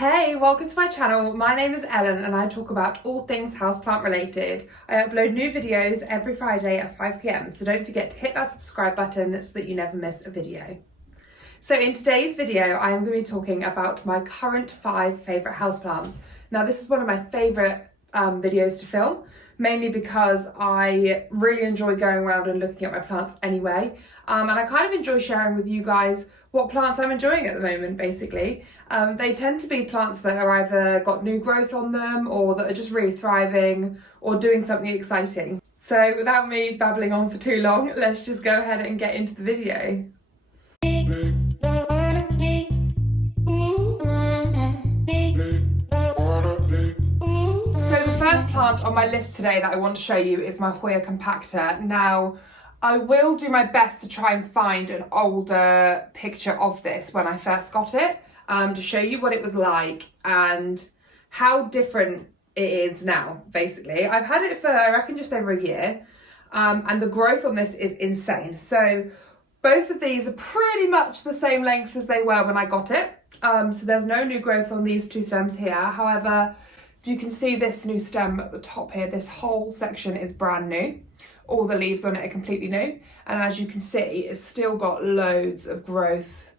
Hey, welcome to my channel. My name is Ellen and I talk about all things houseplant related. I upload new videos every Friday at 5 p.m, so don't forget to hit that subscribe button so that you never miss a video. So in today's video, I am going to be talking about my current 5 favourite houseplants. Now this is one of my favourite videos to film, mainly because I really enjoy going around and looking at my plants anyway. And I kind of enjoy sharing with you guys what plants I'm enjoying at the moment, basically. They tend to be plants that are either got new growth on them or that are just really thriving or doing something exciting. So without me babbling on for too long, let's just go ahead and get into the video. So the first plant on my list today that I want to show you is my Hoya Compactor. Now, I will do my best to try and find an older picture of this when I first got it, to show you what it was like and how different it is now, basically. I've had it for, I reckon, just over a year, and the growth on this is insane. So both of these are pretty much the same length as they were when I got it. So there's no new growth on these two stems here. However, if you can see this new stem at the top here, this whole section is brand new. All the leaves on it are completely new. And as you can see, it's still got loads of growth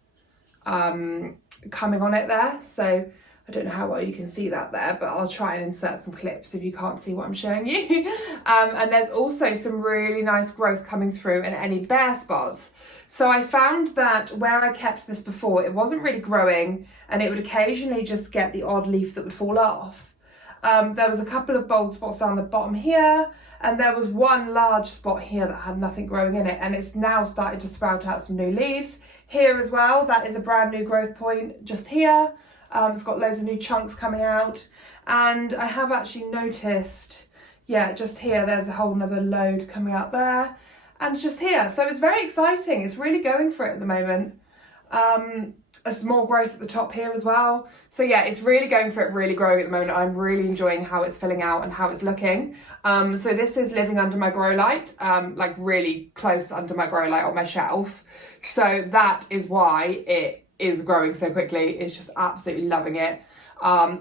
coming on it there. So I don't know how well you can see that there, but I'll try and insert some clips if you can't see what I'm showing you. And there's also some really nice growth coming through in any bare spots. So I found that where I kept this before, it wasn't really growing and it would occasionally just get the odd leaf that would fall off. There was a couple of bold spots down the bottom here, and there was one large spot here that had nothing growing in it, and it's now started to sprout out some new leaves. Here as well, that is a brand new growth point just here. It's got loads of new chunks coming out, and I have actually noticed, yeah, just here there's a whole nother load coming out there, and just here. So it's very exciting. It's really going for it at the moment. A small growth at the top here as well. So yeah, it's really going for it, really growing at the moment. I'm really enjoying how it's filling out and how it's looking. So this is living under my grow light, like really close under my grow light on my shelf. So that is why it is growing so quickly. It's just absolutely loving it.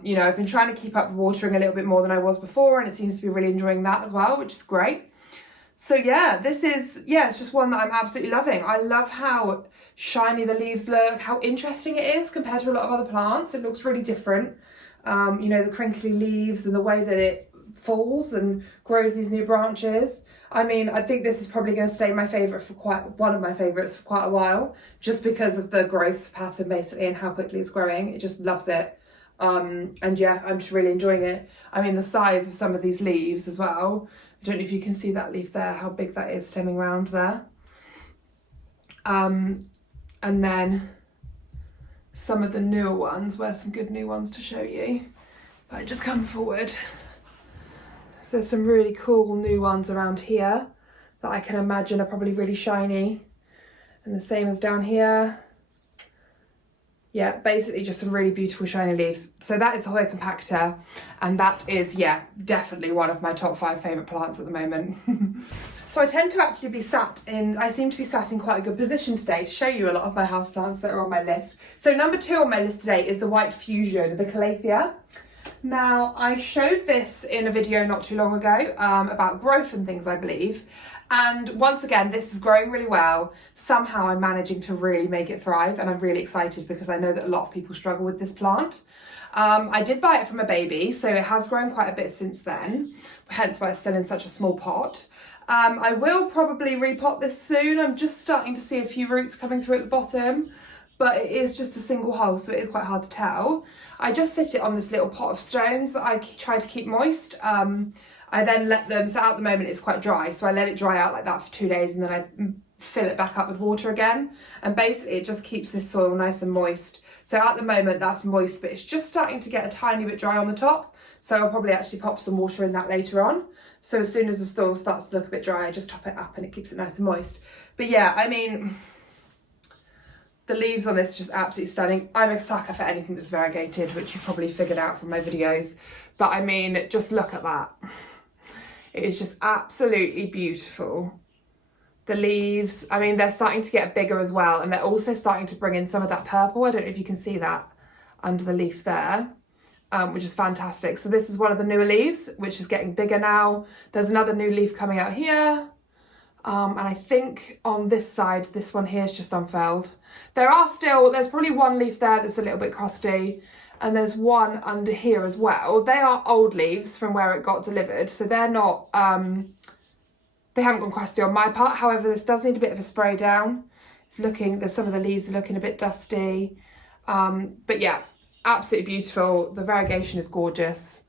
You know, I've been trying to keep up watering a little bit more than I was before, and it seems to be really enjoying that as well, which is great. So yeah, this is, yeah, it's just one that I'm absolutely loving. I love how shiny the leaves look, how interesting it is compared to a lot of other plants. It looks really different. You know, the crinkly leaves and the way that it falls and grows these new branches. I mean, I think this is probably going to stay my favourite for one of my favourites for quite a while, just because of the growth pattern basically and how quickly it's growing. It just loves it. And yeah, I'm just really enjoying it. I mean, the size of some of these leaves as well. I don't know if you can see that leaf there, how big that is stemming round there. And then some of the newer ones, where's some good new ones to show you? If I just come forward. So there's some really cool new ones around here that I can imagine are probably really shiny. And the same as down here. Yeah, basically just some really beautiful shiny leaves. So that is the Hoya Compactor, and that is, yeah, definitely one of my top 5 favourite plants at the moment. So I tend to actually be I seem to be sat in quite a good position today to show you a lot of my houseplants that are on my list. So number 2 on my list today is the White Fusion, the Calathea. Now, I showed this in a video not too long ago about growth and things, I believe. And once again, this is growing really well. Somehow I'm managing to really make it thrive, and I'm really excited because I know that a lot of people struggle with this plant. I did buy it from a baby, so it has grown quite a bit since then, hence why it's still in such a small pot. I will probably repot this soon. I'm just starting to see a few roots coming through at the bottom, but it is just a single hole, so it is quite hard to tell. I just sit it on this little pot of stones that I try to keep moist. I then let them, so at the moment it's quite dry, so I let it dry out like that for 2 days, and then I fill it back up with water again. And basically it just keeps this soil nice and moist. So at the moment that's moist, but it's just starting to get a tiny bit dry on the top. So I'll probably actually pop some water in that later on. So as soon as the soil starts to look a bit dry, I just top it up and it keeps it nice and moist. But yeah, I mean, the leaves on this are just absolutely stunning. I'm a sucker for anything that's variegated, which you've probably figured out from my videos. But I mean, just look at that. It is just absolutely beautiful. The leaves, I mean, they're starting to get bigger as well, and they're also starting to bring in some of that purple. I don't know if you can see that. under the leaf there, which is fantastic. So this is one of the newer leaves, which is getting bigger now. There's another new leaf coming out here. And I think on this side, this one here is just unfurled. There's probably one leaf there that's a little bit crusty, and there's one under here as well. They are old leaves from where it got delivered, so they're not, they haven't gone crusty on my part. However, this does need a bit of a spray down. Some of the leaves are looking a bit dusty. But yeah, absolutely beautiful. The variegation is gorgeous.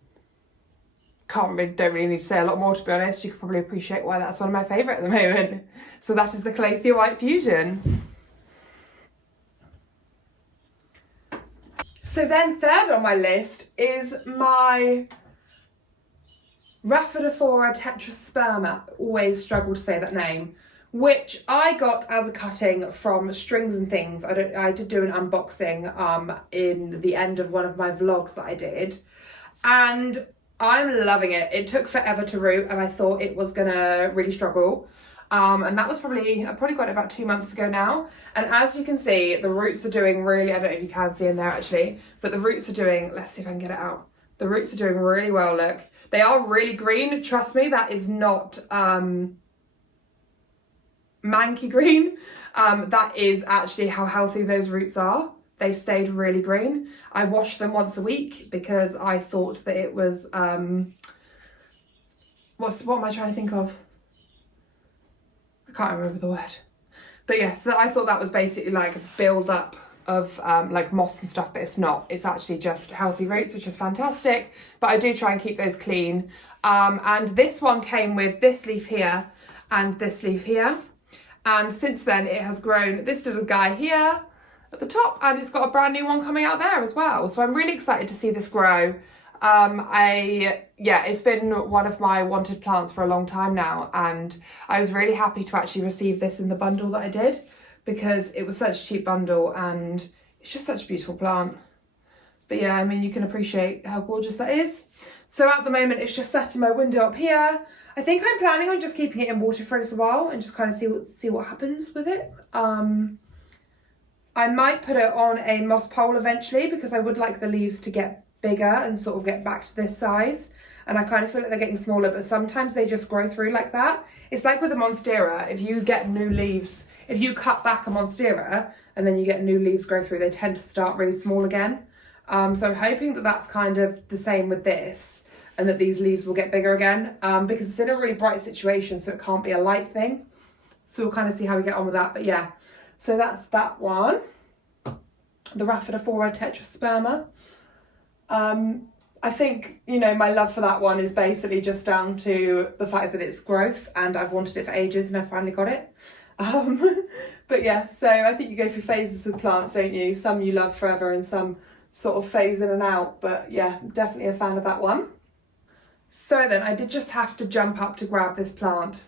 Don't really need to say a lot more, to be honest. You could probably appreciate why that's one of my favourite at the moment. So that is the Calathea White Fusion. So then third on my list is my Raphaelphora Tetrasperma. Always struggle to say that name. Which I got as a cutting from Strings and Things. I did do an unboxing in the end of one of my vlogs that I did. And I'm loving it. It took forever to root and I thought it was gonna really struggle. And that was I probably got it about 2 months ago now. And as you can see, the roots are doing really, I don't know if you can see in there actually, but the roots are doing, let's see if I can get it out. The roots are doing really well, look. They are really green, trust me, that is not manky green. That is actually how healthy those roots are. They've stayed really green. I wash them once a week because I thought that it was, what am I trying to think of? I can't remember the word. But yeah, so I thought that was basically like a build up of like moss and stuff, but it's not. It's actually just healthy roots, which is fantastic. But I do try and keep those clean. And this one came with this leaf here and this leaf here. And since then it has grown this little guy here at the top, and it's got a brand new one coming out there as well. So I'm really excited to see this grow. It's been one of my wanted plants for a long time now, and I was really happy to actually receive this in the bundle that I did because it was such a cheap bundle and it's just such a beautiful plant. But yeah, I mean, you can appreciate how gorgeous that is. So at the moment it's just sat in my window up here. I think I'm planning on just keeping it in water for a little while and just kind of see what happens with it. I might put it on a moss pole eventually because I would like the leaves to get bigger and sort of get back to this size. And I kind of feel like they're getting smaller, but sometimes they just grow through like that. It's like with a monstera. If you get new leaves, if you cut back a monstera and then you get new leaves grow through, they tend to start really small again. So I'm hoping that that's kind of the same with this and that these leaves will get bigger again because it's in a really bright situation, so it can't be a light thing. So we'll kind of see how we get on with that. But yeah, so that's that one, the Raphaelphora Tetrasperma. I think, you know, my love for that one is basically just down to the fact that it's growth and I've wanted it for ages and I finally got it. But yeah, so I think you go through phases with plants, don't you? Some you love forever and some sort of phase in and out. But yeah, definitely a fan of that one. So then I did just have to jump up to grab this plant.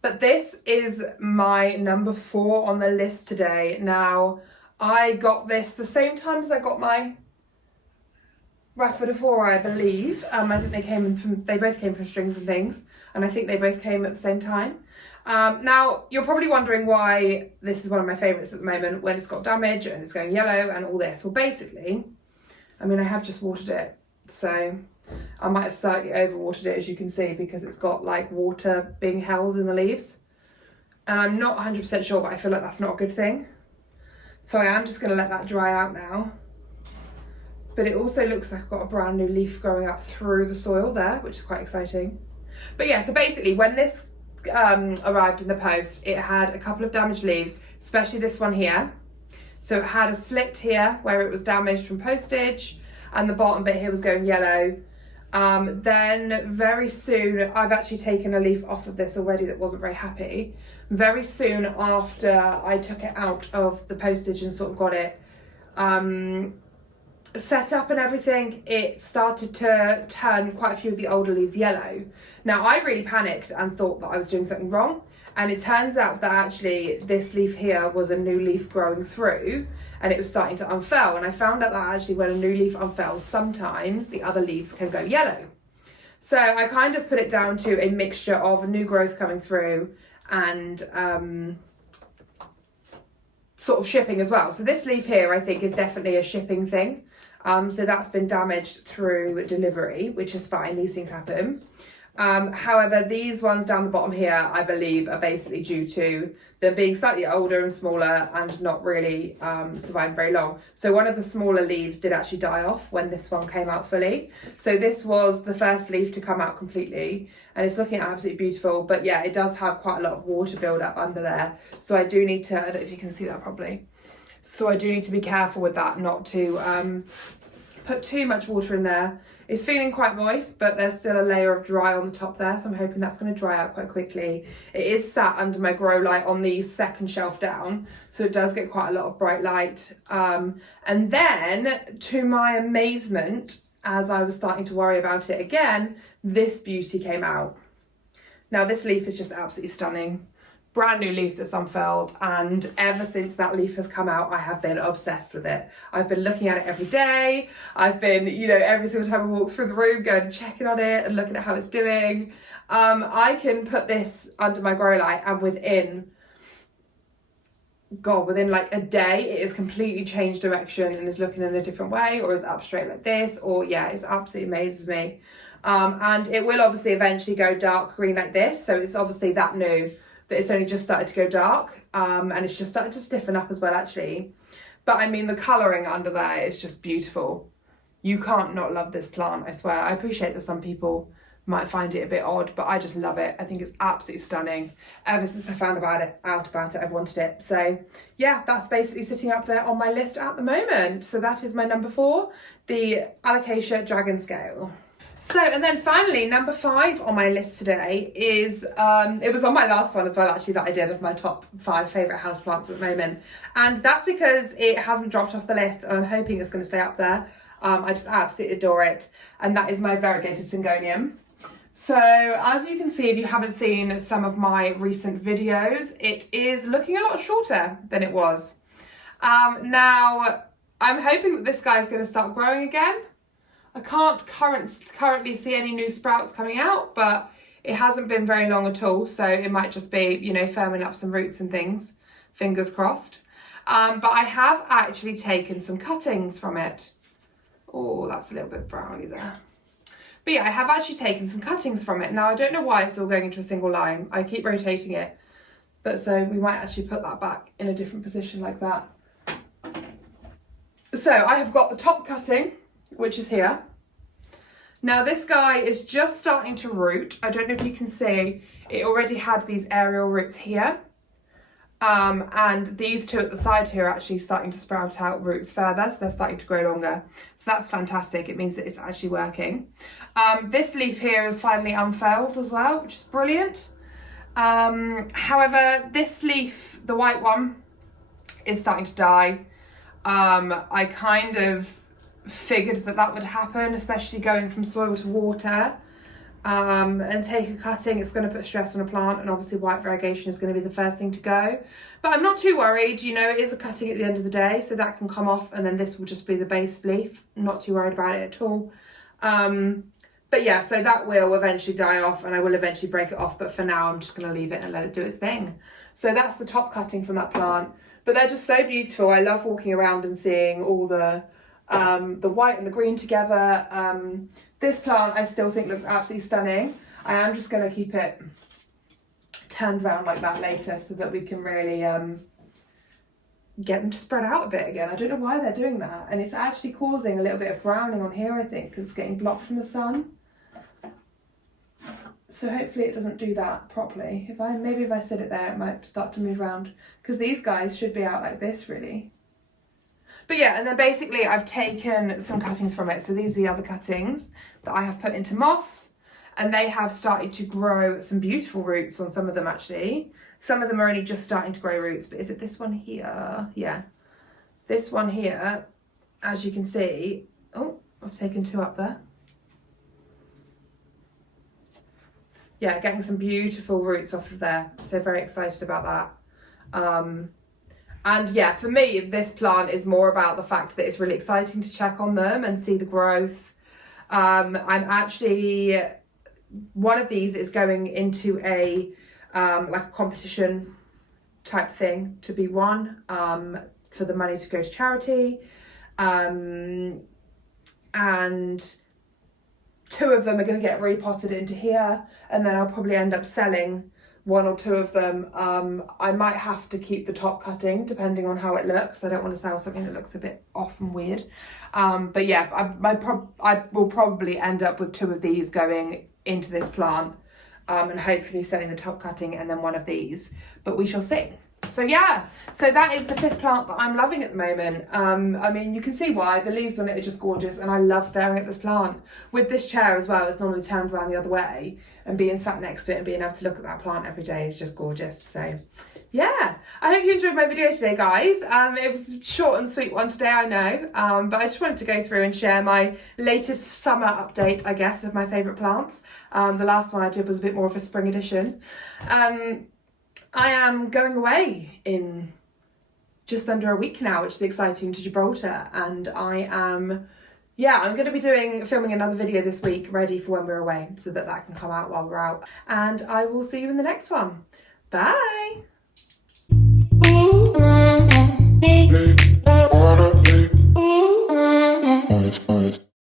But this is my number 4 on the list today. Now, I got this the same time as I got my Raphaelphora, I believe. I think they both came from Strings and Things, and I think they both came at the same time. Now, you're probably wondering why this is one of my favourites at the moment when it's got damage and it's going yellow and all this. Well, basically, I mean, I have just watered it, so I might have slightly overwatered it, as you can see, because it's got like water being held in the leaves. And I'm not 100% sure, but I feel like that's not a good thing. So I am just going to let that dry out now. But it also looks like I've got a brand new leaf growing up through the soil there, which is quite exciting. But yeah, so basically when this arrived in the post, it had a couple of damaged leaves, especially this one here. So it had a slit here where it was damaged from postage, and the bottom bit here was going yellow. Then very soon, I've actually taken a leaf off of this already that wasn't very happy. Very soon after I took it out of the postage and sort of got it set up and everything, it started to turn quite a few of the older leaves yellow. Now, I really panicked and thought that I was doing something wrong. And it turns out that actually this leaf here was a new leaf growing through and it was starting to unfurl. And I found out that actually when a new leaf unfurls, sometimes the other leaves can go yellow. So I kind of put it down to a mixture of new growth coming through and sort of shipping as well. So this leaf here, I think, is definitely a shipping thing. So that's been damaged through delivery, which is fine, these things happen. However, these ones down the bottom here, I believe, are basically due to them being slightly older and smaller and not really survived very long. So one of the smaller leaves did actually die off when this one came out fully. So this was the first leaf to come out completely, and it's looking absolutely beautiful. But yeah, it does have quite a lot of water build up under there. So I do need to, I don't know if you can see that properly. So I do need to be careful with that, not to put too much water in there. It's feeling quite moist, but there's still a layer of dry on the top there, so I'm hoping that's going to dry out quite quickly. It is sat under my grow light on the second shelf down, so it does get quite a lot of bright light. And then, to my amazement, as I was starting to worry about it again, this beauty came out. Now this leaf is just absolutely stunning. Brand new leaf that's unfurled, and ever since that leaf has come out, I have been obsessed with it. I've been looking at it every day. I've been, you know, every single time I walk through the room, going and checking on it and looking at how it's doing. I can put this under my grow light, and within like a day, it has completely changed direction and is looking in a different way, or is up straight like this, or yeah, it absolutely amazes me. And it will obviously eventually go dark green like this, so it's obviously that new, that it's only just started to go dark, and it's just started to stiffen up as well actually. But I mean, the colouring under there is just beautiful. You can't not love this plant, I swear. I appreciate that some people might find it a bit odd, but I just love it. I think it's absolutely stunning. Ever since I found out about it, I've wanted it. So yeah, that's basically sitting up there on my list at the moment. So that is my number 4, the Alocasia Dragon Scale. So, and then finally, number 5 on my list today is, it was on my last one as well, actually, that I did of my top 5 favourite houseplants at the moment. And that's because it hasn't dropped off the list, and I'm hoping it's going to stay up there. I just absolutely adore it. And that is my Variegated Syngonium. So, as you can see, if you haven't seen some of my recent videos, it is looking a lot shorter than it was. Now, I'm hoping that this guy is going to start growing again. I can't currently see any new sprouts coming out, but it hasn't been very long at all, so it might just be, you know, firming up some roots and things, fingers crossed. But I have actually taken some cuttings from it. Oh, that's a little bit browny there. But yeah, I have actually taken some cuttings from it. Now, I don't know why it's all going into a single line. I keep rotating it, but so we might actually put that back in a different position like that. So I have got the top cutting, which is here. Now this guy is just starting to root. I don't know if you can see, it already had these aerial roots here. And these two at the side here are actually starting to sprout out roots further, so they're starting to grow longer. So that's fantastic, it means that it's actually working. This leaf here is finally unfurled as well, which is brilliant. However, this leaf, the white one, is starting to die. I kind of figured that would happen, especially going from soil to water, and take a cutting. It's going to put stress on a plant, and obviously white variegation is going to be the first thing to go. But I'm not too worried, you know, it is a cutting at the end of the day, so that can come off, and then this will just be the base leaf. Not too worried about it at all. But yeah, so that will eventually die off, and I will eventually break it off, but for now I'm just going to leave it and let it do its thing. So that's the top cutting from that plant, but they're just so beautiful. I love walking around and seeing all the white and the green together. This plant I still think looks absolutely stunning. I am just going to keep it turned around like that later so that we can really get them to spread out a bit again. I don't know why they're doing that, and it's actually causing a little bit of browning on here, I think, because it's getting blocked from the sun. So hopefully it doesn't do that properly. Maybe if I sit it there, it might start to move around, because these guys should be out like this really. But yeah, and then basically I've taken some cuttings from it. So these are the other cuttings that I have put into moss, and they have started to grow some beautiful roots on some of them actually. Some of them are only just starting to grow roots, but is it this one here? Yeah, this one here, as you can see, oh, I've taken 2 up there. Yeah, getting some beautiful roots off of there. So very excited about that. And yeah, for me, this plant is more about the fact that it's really exciting to check on them and see the growth. I'm actually, one of these is going into a like a competition type thing to be won, for the money to go to charity. and 2 of them are going to get repotted into here, and then I'll probably end up selling 1 or 2 of them. I might have to keep the top cutting depending on how it looks. I don't want to sell something that looks a bit off and weird. But yeah, I will probably end up with 2 of these going into this plant, and hopefully selling the top cutting and then 1 of these, but we shall see. So yeah, so that is the 5th plant that I'm loving at the moment. I mean, you can see why. The leaves on it are just gorgeous, and I love staring at this plant. With this chair as well, it's normally turned around the other way, and being sat next to it and being able to look at that plant every day is just gorgeous. So yeah, I hope you enjoyed my video today, guys. It was a short and sweet one today, I know, but I just wanted to go through and share my latest summer update, I guess, of my favourite plants. The last one I did was a bit more of a spring edition. I am going away in just under a week now, which is exciting, to Gibraltar, and I'm going to be filming another video this week ready for when we're away, so that can come out while we're out, and I will see you in the next one. Bye!